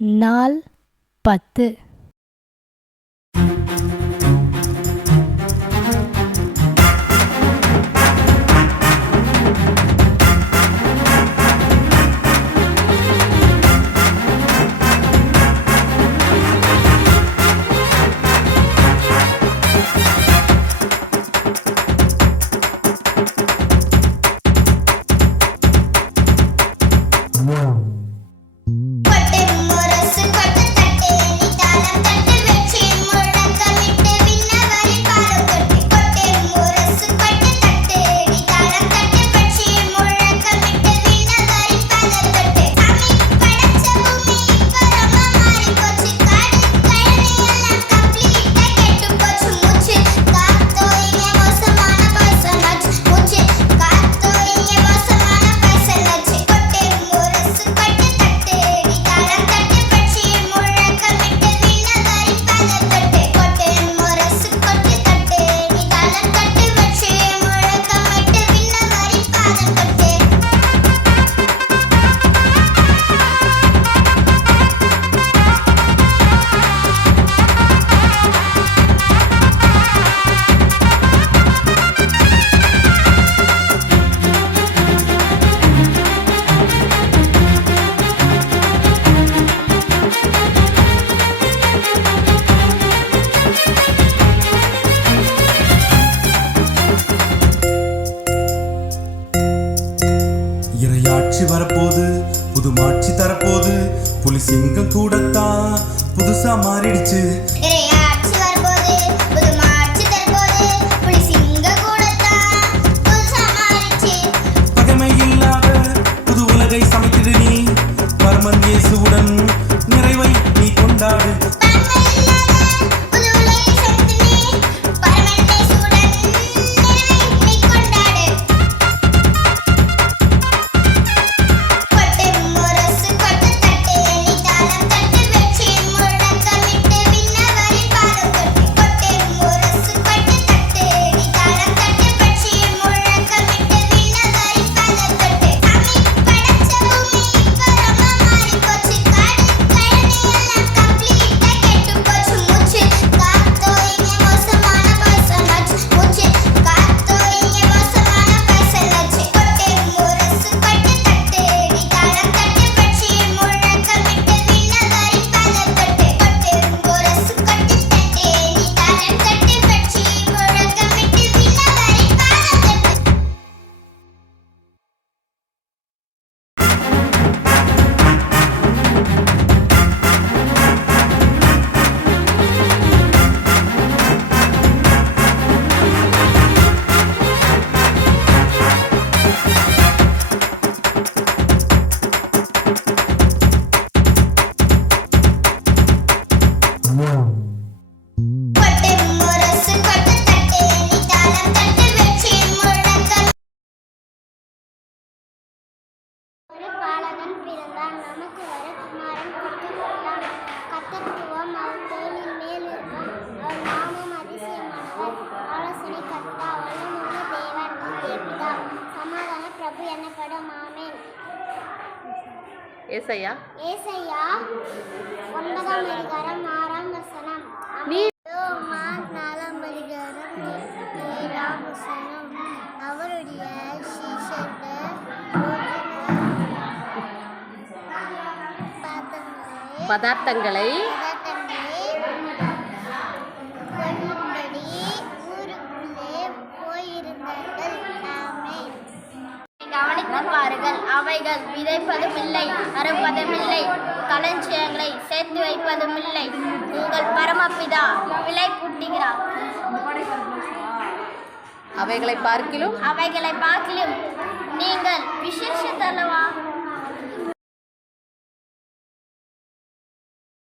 நாள் 10. இறையாட்சி வரப்போது, புது மாட்சி தரப்போது, புலி சிங்கம் கூடத்தான் புதுசா மாறிடுச்சு. பகைமை இல்லாத புது உலகை சமைத்திடு நீ, பரமன் இயேசுவுடன் நிறைவை நீ கொண்டாடு. ஏசாயா 9ஆம் அதிகாரம் 6ஆம் வசனம். மார்க் 4ஆம் அதிகாரம் 7ஆம் வசனம். அவருடைய சீஷர்கள் பதார்த்தங்களை கொள்ளும்படி ஊருக்குள்ளே போயிருந்தார்கள். ஆமென். கவனித்து பாருங்கள், அவைகள் விதைப்பதும் இல்லை, அறுப்பதும் இல்லை, களஞ்சியங்களை சேர்த்து வைப்பதும் இல்லை. உங்கள் பரமபிதா விலை கூட்டுகிறார். அவைகளை பார்க்கிலும் நீங்கள் விசேஷத்தல்லவா?